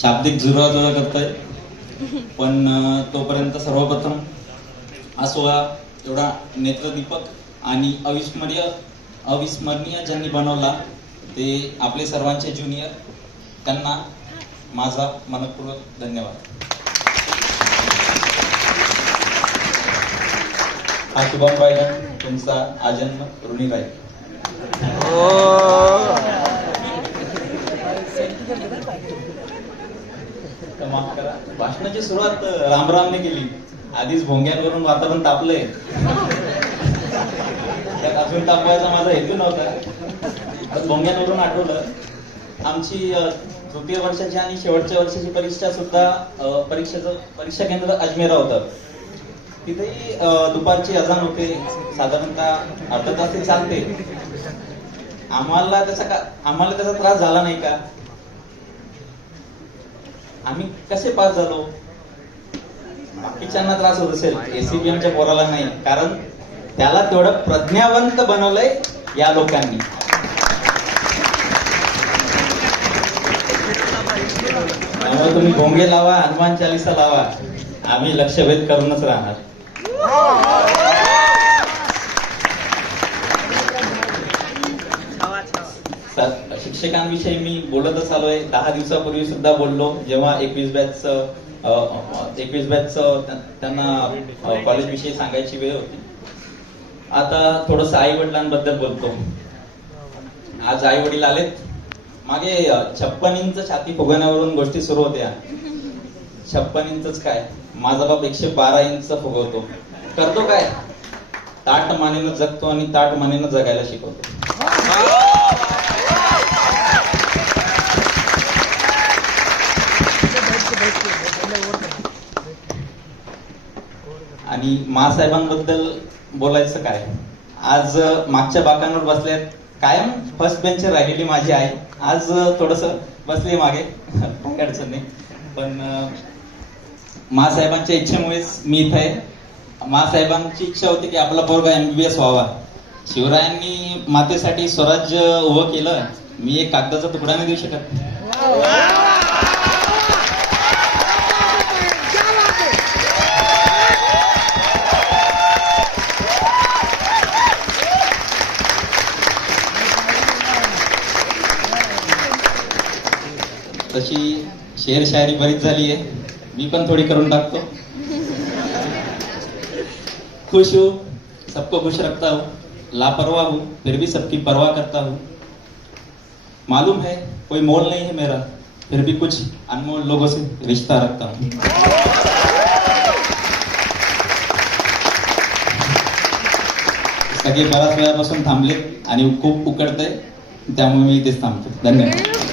शाब्दिक जुळवाजुळवा करतोय, पण तोपर्यंत सर्वप्रथम हा सोहळा एवढा नेत्रदीपक आणि अविस्मरणीय ज्यांनी बनवला ते आपले सर्वांचे ज्युनियर, त्यांना माझा मनपूर्वक धन्यवाद. हा शुभम पायगन तुमचा आजन्म ऋणी राहील. माफ करा, भाषणाची सुरुवात रामरामने केली. आधीच भोंग्यांवरून वातावरण तापलंय. त्यात अजून तापवायचा माझा हेतू नव्हता. भोंग्यांवरून आठवलं, आमची तृतीय वर्षाची आणि शेवटच्या वर्षाची परीक्षा सुद्धा परीक्षा केंद्र अजमेरा होतं. तिथेही दुपारची अजान होते, साधारणतः अर्धा तास ते चालते. आम्हाला त्याचा त्रास झाला नाही का? आम्ही कसे पास झालो? बाकीच्यांना त्रास होत असेल, एसीबीएमच्या पोराला नाही, कारण त्याला तेवढं प्रज्ञावंत बनवलंय या लोकांनी. त्यामुळे तुम्ही भोंगे लावा, हनुमान चालीसा लावा, आम्ही लक्षभेद करूनच राहणार. शिक्षकांविषयी मी बोलतच आलोय. 10 दिवसापूर्वी सुद्धा बोललो, जेव्हा 21 बॅच त्यांना कॉलेज विषयी सांगायची वेळ होती. आता थोडस आई वडिलांबद्दल बोलतो. आज आई वडील आलेत. मागे 56 इंच छाती फुगवण्यावरून गोष्टी सुरू होत्या. 56 इंचच काय, माझा बाप 112 इंच फुगवतो. करतो काय? ताट मानेनं जगतो आणि ताट मानेनं जगायला शिकवतो. आणि मासाहेबांबद्दल बोलायचं काय, आज मागच्या बाकांवर बसल्यात. कायम फर्स्ट बेंचवर राहिलेली माझी आई आज थोडस बसली मागे, काही अडचण नाही. पण मासाहेबांच्या इच्छेमुळेच मी इथं आहे. मासाहेबांची इच्छा होती की आपला पोरगा MBBS व्हावा. शिवरायांनी मातेसाठी स्वराज्य उभं केलं, मी एक कागदाचा तुकडा नाही देऊ शकत. तशी शेर शायरी बरीच झाली आहे, मी पण थोडी करून टाकतो. खुश हूँ, सबको खुश रखता हूँ, लापरवाह हूँ फिर भी सबकी परवाह करता हूँ. मालूम है कोई मोल नहीं है मेरा, फिर भी कुछ अनमोल लोगों से रिश्ता रखता हूँ. सगळे बऱ्याच वेळापासून थांबले आणि खूप उकडतंय, त्यामुळे मी इथेच थांबतो. धन्यवाद.